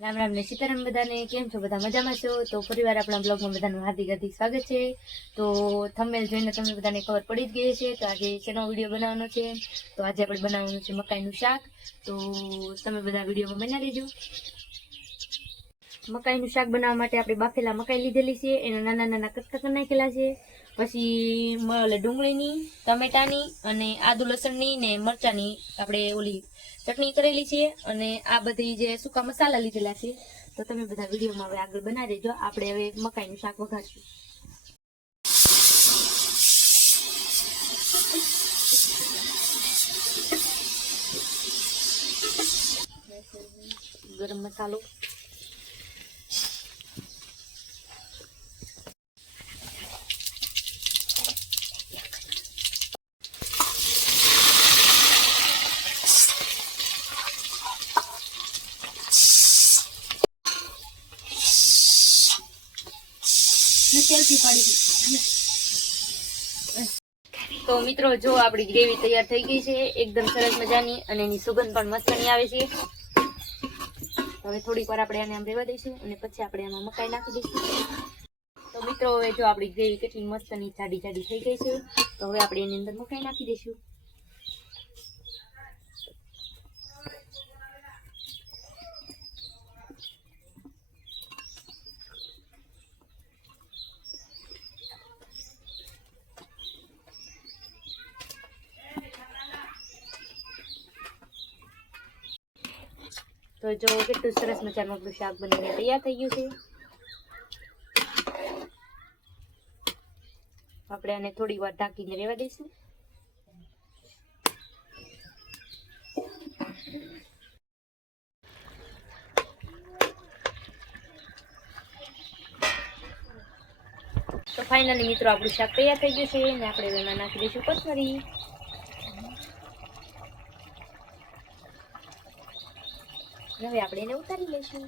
રામ રામ ને સીતારામ બધાને કેમ છો? બધા મજામાં છો? તો ફરીવાર આપણા બ્લોગમાં બધાનું હાર્દિક સ્વાગત છે. તો થંબનેલ જોઈને તમને બધાને ખબર પડી જ ગઈ છે. તો આજે શેનો વિડીયો બનાવવાનો છે? તો આજે આપણે બનાવવાનું છે મકાઈનું શાક. તો તમે બધા વિડીયોમાં બના લેજો. મકાઈનું શાક બનાવવા માટે આપણે બાફેલા મકાઈ લીધેલી છે, એના નાના નાના કટકા કરી નાખેલા છે. પછી ડુંગળીની, ટમેટાની અને આદુ લસણની ને મરચાની આપણે ઓલી ચટણી કરેલી છે. અને આ બધી જે સૂકા મસાલા લીધેલા છે. તો તમે બધા વિડીયોમાં હવે આગળ બનાવી દેજો. આપણે હવે મકાઈનું શાક વઘારશું. ગરમ મસાલો, તો મિત્રો જો આપણી ગ્રેવી તૈયાર થઈ ગઈ છે, એકદમ સરસ મજાની, અને એની સુગંધ પણ મસ્તની આવે છે. હવે થોડીક વાર આપણે આને આમ રહેવા દઈશું અને પછી આપણે આમાં મકાઈ નાખી દઈશું. તો મિત્રો હવે જો આપણી ગ્રેવી કેટલી મસ્તની જાડી જાડી થઈ ગઈ છે. તો હવે આપણે એની અંદર મકાઈ નાખી દઈશું. તો જો કેટલું સરસ મજાનું આપણું શાક બનીને તૈયાર થઈ ગયું છે. આપણે આને થોડી વાર ઢાંકીને રહેવા દઈશું. તો ફાઇનલી મિત્રો આપણું શાક તૈયાર થઈ ગયું છે અને આપણે એમાં નાખી દઈશું કોથમરી. હવે આપણે એને ઉતારી લઈશું.